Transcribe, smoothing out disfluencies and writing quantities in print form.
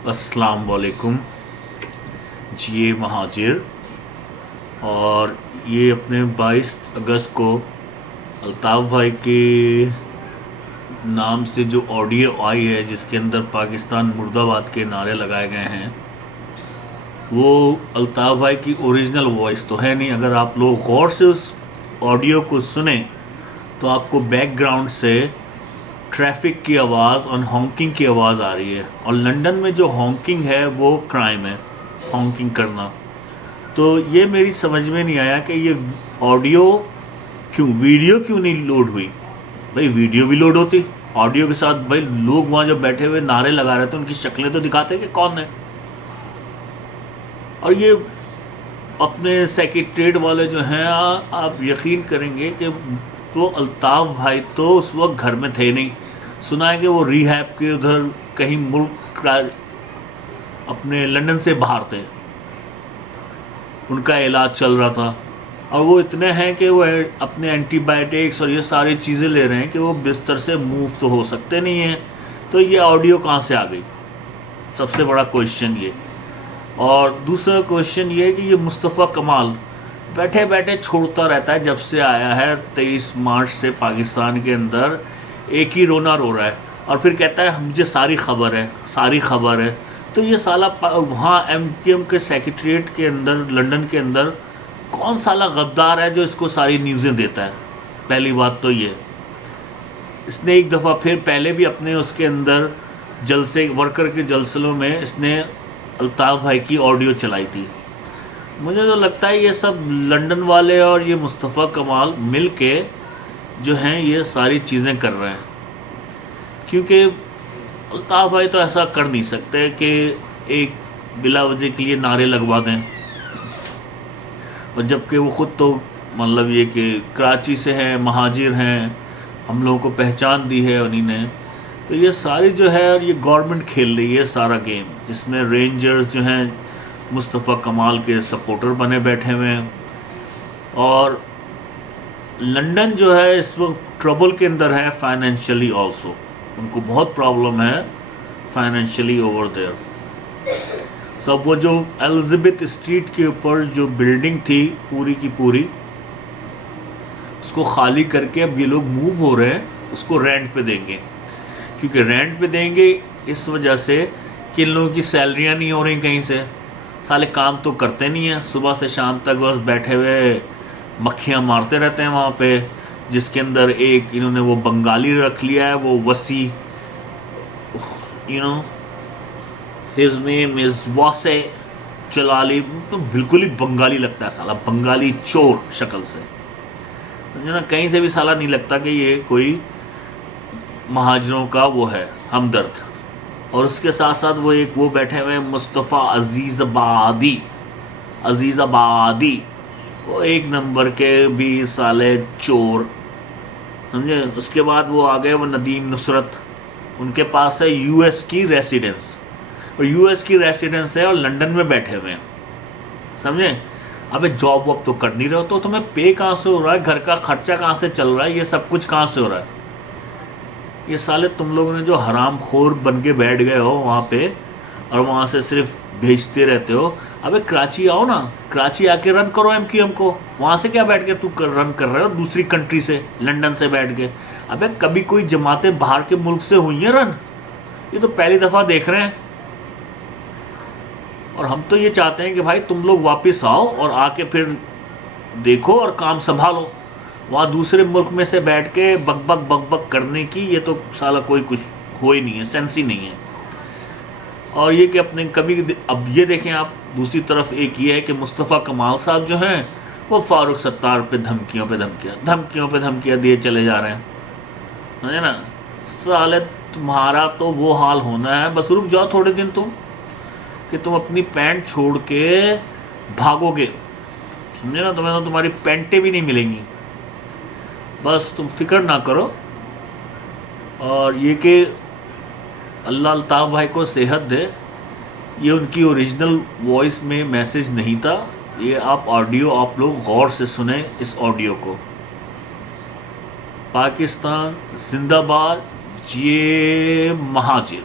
अस्सलाम वालेकुम जी। ये महाजिर और ये अपने 22 अगस्त को अल्ताफ़ भाई के नाम से जो ऑडियो आई है जिसके अंदर पाकिस्तान मुर्दाबाद के नारे लगाए गए हैं, वो अल्ताफ़ भाई की ओरिजिनल वॉइस तो है नहीं। अगर आप लोग गौर से उस ऑडियो को सुने तो आपको बैकग्राउंड से ट्रैफिक की आवाज़ और हॉन्किंग की आवाज़ आ रही है। और लंदन में जो हॉन्किंग है वो क्राइम है, हॉन्किंग करना। तो ये मेरी समझ में नहीं आया कि ये ऑडियो वीडियो क्यों नहीं लोड हुई। भाई वीडियो भी लोड होती ऑडियो के साथ। भाई लोग वहाँ जब बैठे हुए नारे लगा रहे थे उनकी शक्लें तो दिखाते कि कौन है। और ये अपने सेक्रेटरीट वाले जो हैं, आप यकीन करेंगे कि तो अल्ताफ़ भाई तो उस वक्त घर में थे नहीं। सुना है कि वो रिहैब के उधर कहीं मुल्क अपने लंदन से बाहर थे, उनका इलाज चल रहा था। और वो इतने हैं कि वो अपने एंटीबायोटिक्स और ये सारी चीज़ें ले रहे हैं कि वो बिस्तर से मूव तो हो सकते नहीं हैं। तो ये ऑडियो कहाँ से आ गई, सबसे बड़ा क्वेश्चन ये। और दूसरा क्वेश्चन ये है कि ये मुस्तफ़ा कमाल बैठे बैठे छोड़ता रहता है। जब से आया है 23 मार्च से पाकिस्तान के अंदर एक ही रोना रो रहा है और फिर कहता है मुझे सारी खबर है, सारी खबर है। तो ये साला वहाँ MKM के सेक्रेटरीट के अंदर लंदन के अंदर कौन साला गद्दार है जो इसको सारी न्यूज़ें देता है। पहली बात तो ये, इसने एक दफ़ा फिर पहले भी अपने उसके अंदर जलसे वर्कर के जलसलों में इसने अल्ताफ़ भाई की ऑडियो चलाई थी। मुझे तो लगता है ये सब लंदन वाले और ये मुस्तफ़ा कमाल मिल के जो हैं ये सारी चीज़ें कर रहे हैं। क्योंकि अल्ताफ़ भाई तो ऐसा कर नहीं सकते कि एक बिला वजह के लिए नारे लगवा दें। और जबकि वो ख़ुद तो मतलब ये कि कराची से हैं, महाजिर हैं, हम लोगों को पहचान दी है उन्हीं ने। तो ये सारी जो है ये गवर्नमेंट खेल रही है सारा गेम, जिसमें रेंजर्स जो हैं मुस्तफ़ा कमाल के सपोर्टर बने बैठे हुए हैं। और लंदन जो है इस वक्त ट्रबल के अंदर है फाइनेंशियली ऑल्सो। उनको बहुत प्रॉब्लम है फाइनेंशियली ओवर देयर। सब वो जो एलिज़ाबेथ स्ट्रीट के ऊपर जो बिल्डिंग थी पूरी की पूरी, उसको खाली करके अब ये लोग मूव हो रहे हैं, उसको रेंट पे देंगे। क्योंकि रेंट पे देंगे इस वजह से कि इन लोगों की सैलरियाँ नहीं हो रही कहीं से। साले काम तो करते नहीं हैं, सुबह से शाम तक बस बैठे हुए मक्खियाँ मारते रहते हैं वहाँ पे। जिसके अंदर एक इन्होंने वो बंगाली रख लिया है, वो वसी, हिज नेम इज़ वासे जलाली। तो बिल्कुल ही बंगाली लगता है साला, बंगाली चोर शक्ल से, समझे ना। कहीं से भी साला नहीं लगता कि ये कोई महाजरों का वो है हमदर्द। और उसके साथ साथ वो एक वो बैठे हुए मुस्तफ़ा अजीज़ाबादी, वो एक नंबर के भी साले चोर, समझे। उसके बाद वो आ गए वो नदीम नुसरत, उनके पास है US की रेसिडेंस, और US की रेसिडेंस है और लंदन में बैठे हुए हैं, समझे। अबे जॉब वॉब तो कर नहीं रहे हो तो तुम्हें पे कहाँ से हो रहा है, घर का खर्चा कहाँ से चल रहा है, ये सब कुछ कहाँ से हो रहा है। ये साले तुम लोगों ने जो हराम खोर बन के बैठ गए हो वहाँ पे और वहाँ से सिर्फ भेजते रहते हो। अबे कराची आओ ना, कराची आके रन करो MKM को। वहाँ से क्या बैठ के तू रन कर रहे हो दूसरी कंट्री से, लंदन से बैठ के। अबे कभी कोई जमातें बाहर के मुल्क से हुई हैं रन? ये तो पहली दफ़ा देख रहे हैं। और हम तो ये चाहते हैं कि भाई तुम लोग वापस आओ और आके फिर देखो और काम संभालो। वहाँ दूसरे मुल्क में से बैठ के बक करने की ये तो साला कोई कुछ हो ही नहीं है, सेंस ही नहीं है। और ये कि अपने कभी अब ये देखें आप, दूसरी तरफ एक ये है कि मुस्तफ़ा कमाल साहब जो हैं वो फ़ारूक सत्तार पे धमकियाँ दिए चले जा रहे हैं, समझे ना। साले तुम्हारा तो वो हाल होना है, बस रुक जाओ थोड़े दिन तुम, कि तुम अपनी पैंट छोड़ के भागोगे, समझे ना। तुम्हें तो तुम्हारी पैंटें भी नहीं मिलेंगी, बस तुम फिक्र ना करो। और ये कि अल्लाह अल्ताफ़ भाई को सेहत दे, ये उनकी ओरिजिनल वॉइस में मैसेज नहीं था। ये आप ऑडियो आप लोग गौर से सुने इस ऑडियो को। पाकिस्तान जिंदाबाद, ये महाजिर।